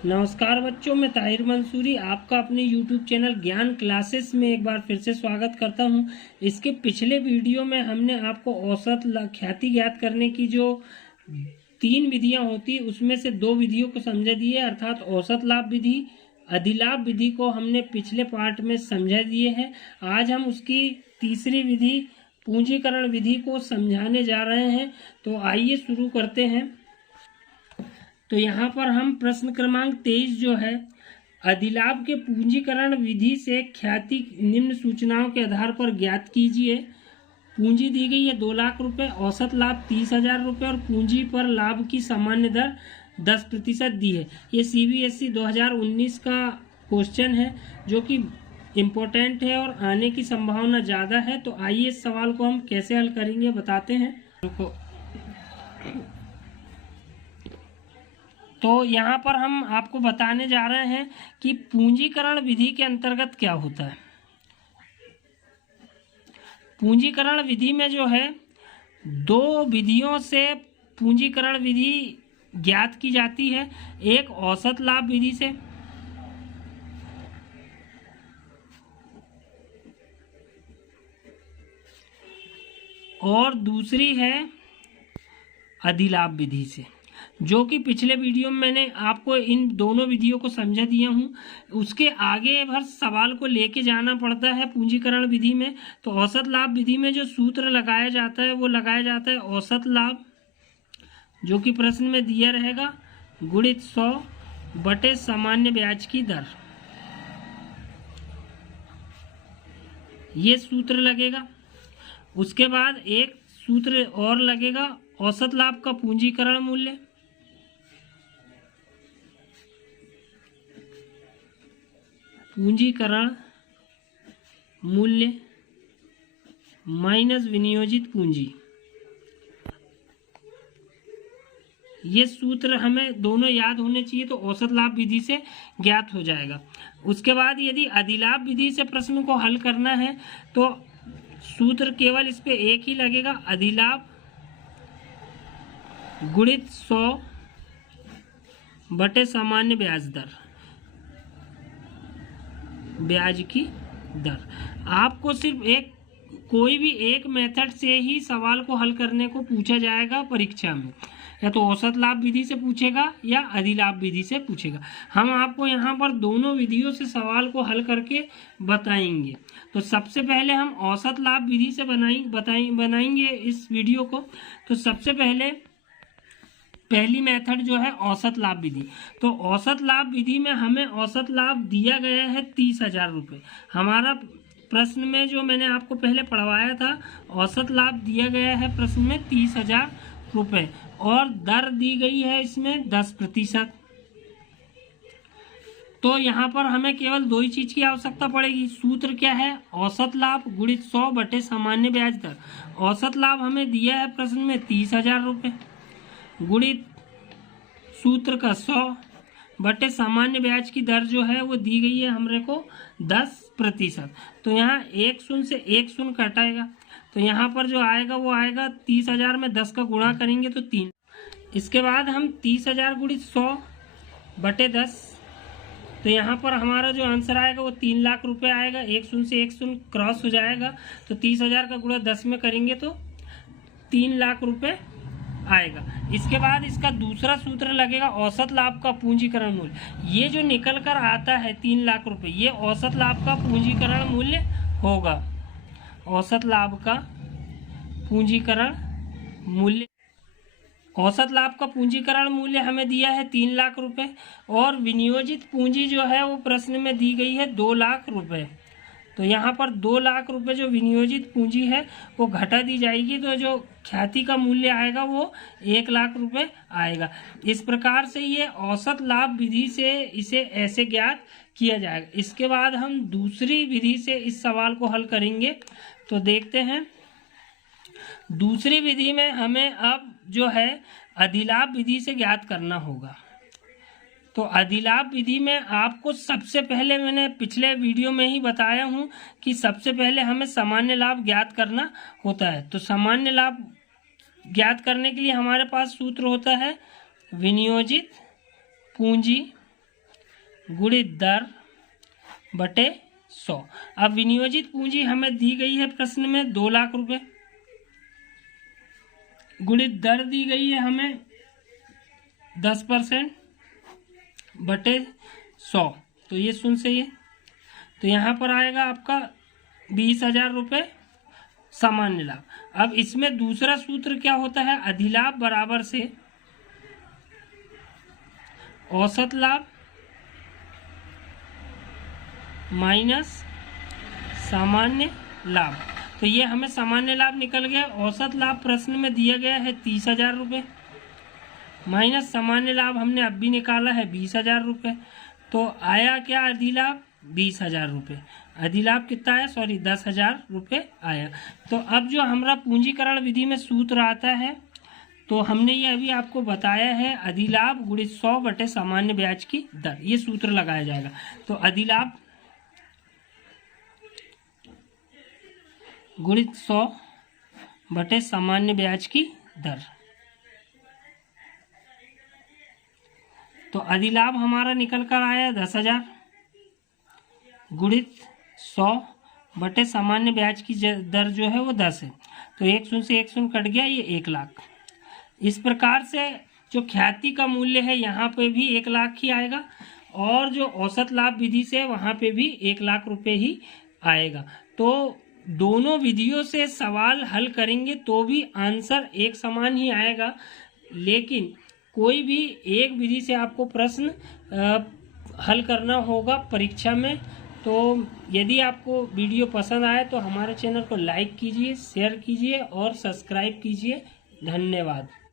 नमस्कार बच्चों, मैं ताहिर मंसूरी आपका अपने YouTube चैनल ज्ञान क्लासेस में एक बार फिर से स्वागत करता हूं। इसके पिछले वीडियो में हमने आपको औसत ख्याति ज्ञात करने की जो 3 विधियां होती उसमें से 2 विधियों को समझा दिए, अर्थात औसत लाभ विधि, अधिलाभ विधि को हमने पिछले पार्ट में समझा दिए हैं। आज हम उसकी तीसरी विधि पूंजीकरण विधि को समझाने जा रहे हैं। तो आइए शुरू करते हैं। तो यहाँ पर हम प्रश्न क्रमांक 23 जो है, अधिलाभ के पूंजीकरण विधि से ख्याति निम्न सूचनाओं के आधार पर ज्ञात कीजिए। पूंजी दी गई है 2 लाख रुपए, औसत लाभ 30,000 रुपये और पूंजी पर लाभ की सामान्य दर 10% दी है। ये CBSE 2019 का क्वेश्चन है जो कि इम्पोर्टेंट है और आने की संभावना ज़्यादा है। तो आइए इस सवाल को हम कैसे हल करेंगे बताते हैं। तो यहाँ पर हम आपको बताने जा रहे हैं कि पूंजीकरण विधि के अंतर्गत क्या होता है। पूंजीकरण विधि में जो है 2 विधियों से पूंजीकरण विधि ज्ञात की जाती है। एक औसत लाभ विधि से और दूसरी है अधिलाभ विधि से, जो कि पिछले वीडियो में मैंने आपको इन दोनों विधियों को समझा दिया हूँ। उसके आगे भर सवाल को लेके जाना पड़ता है पूंजीकरण विधि में। तो औसत लाभ विधि में जो सूत्र लगाया जाता है वो लगाया जाता है औसत लाभ, जो कि प्रश्न में दिया रहेगा, गुणित 100 बटे सामान्य ब्याज की दर। ये सूत्र लगेगा। उसके बाद एक सूत्र और लगेगा, औसत लाभ का पूंजीकरण मूल्य, पूंजीकरण मूल्य माइनस विनियोजित पूंजी। ये सूत्र हमें दोनों याद होने चाहिए, तो औसत लाभ विधि से ज्ञात हो जाएगा। उसके बाद यदि अधिलाभ विधि से प्रश्न को हल करना है तो सूत्र केवल इस पे एक ही लगेगा, अधिलाभ गुणित 100 बटे सामान्य ब्याज दर, ब्याज की दर। आपको सिर्फ कोई भी एक मेथड से ही सवाल को हल करने को पूछा जाएगा परीक्षा में, या तो औसत लाभ विधि से पूछेगा या अधिलाभ विधि से पूछेगा। हम आपको यहाँ पर दोनों विधियों से सवाल को हल करके बताएंगे। तो सबसे पहले हम औसत लाभ विधि से बनाएंगे इस वीडियो को। तो सबसे पहले पहली मेथड जो है औसत लाभ विधि। तो औसत लाभ विधि में हमें औसत लाभ दिया गया है 30,000 रुपये। हमारा प्रश्न में जो मैंने आपको पहले पढ़वाया था, औसत लाभ दिया गया है प्रश्न में 30,000 रुपये और दर दी गई है इसमें 10%। तो यहाँ पर हमें केवल 2 ही चीज की आवश्यकता पड़ेगी। सूत्र क्या है, औसत लाभ गुणित 100 बटे सामान्य ब्याज दर। औसत लाभ हमें दिया है प्रश्न में 30,000 रुपये, गुणित सूत्र का 100 बटे सामान्य ब्याज की दर जो है वो दी गई है हमरे को 10%। तो यहाँ 1 शून्य से 1 शून्य कटाएगा, तो यहाँ पर जो आएगा वो आएगा 30,000 में 10 का गुणा करेंगे तो 3। इसके बाद हम 30,000 गुणित 100 बटे 10, तो यहाँ पर हमारा जो आंसर आएगा वो 3 लाख रुपए आएगा। 1 शून्य से 1 शून्य क्रॉस हो जाएगा, तो 30,000 का गुणा 10 में करेंगे तो 3 लाख रुपए आएगा। इसके बाद इसका दूसरा सूत्र लगेगा, औसत लाभ का पूंजीकरण मूल्य। ये जो निकल कर आता है 3 लाख रुपए, ये औसत लाभ का पूंजीकरण मूल्य होगा। औसत लाभ का पूंजीकरण मूल्य, औसत लाभ का पूंजीकरण मूल्य हमें दिया है 3 लाख रुपए और विनियोजित पूंजी जो है वो प्रश्न में दी गई है 2 लाख रुपए। तो यहाँ पर 2 लाख रुपए जो विनियोजित पूंजी है वो घटा दी जाएगी, तो जो ख्याति का मूल्य आएगा वो 1 लाख रुपए आएगा। इस प्रकार से ये औसत लाभ विधि से इसे ऐसे ज्ञात किया जाएगा। इसके बाद हम दूसरी विधि से इस सवाल को हल करेंगे। तो देखते हैं, दूसरी विधि में हमें अब जो है अधिलाभ विधि से ज्ञात करना होगा। तो अधिलाभ विधि में आपको सबसे पहले, मैंने पिछले वीडियो में ही बताया हूं कि सबसे पहले हमें सामान्य लाभ ज्ञात करना होता है। तो सामान्य लाभ ज्ञात करने के लिए हमारे पास सूत्र होता है विनियोजित पूंजी गुणित दर बटे 100। अब विनियोजित पूंजी हमें दी गई है प्रश्न में 2 लाख रुपए, गुणित दर दी गई है हमें 10% बटे 100, तो ये शून्य से ये, तो यहाँ पर आएगा आपका 20,000 रुपये सामान्य लाभ। अब इसमें दूसरा सूत्र क्या होता है, अधिलाभ बराबर से औसत लाभ माइनस सामान्य लाभ। तो ये हमें सामान्य लाभ निकल गया। औसत लाभ प्रश्न में दिया गया है 30,000 रुपये, माइनस सामान्य लाभ हमने अब भी निकाला है 20,000 रुपये। तो आया क्या अधिलाभ, 20,000 रुपये। अधिलाभ कितना आया, 10,000 रुपये आया। तो अब जो हमारा पूंजीकरण विधि में सूत्र आता है, तो हमने ये अभी आपको बताया है, अधिलाभ गुणित 100 बटे सामान्य ब्याज की दर, ये सूत्र लगाया जाएगा। तो अधिलाभ गुणित 100 बटे सामान्य ब्याज की दर, तो अधिलाभ हमारा निकल कर आया 10,000 गुणित 100 बटे सामान्य ब्याज की दर जो है वो 10 है, तो 1 शून्य से 1 शून्य कट गया, ये 1 लाख। इस प्रकार से जो ख्याति का मूल्य है यहाँ पे भी 1 लाख ही आएगा, और जो औसत लाभ विधि से वहाँ पे भी 1 लाख रुपए ही आएगा। तो दोनों विधियों से सवाल हल करेंगे तो भी आंसर एक समान ही आएगा, लेकिन कोई भी एक विधि से आपको प्रश्न हल करना होगा परीक्षा में। तो यदि आपको वीडियो पसंद आए तो हमारे चैनल को लाइक कीजिए, शेयर कीजिए और सब्सक्राइब कीजिए। धन्यवाद।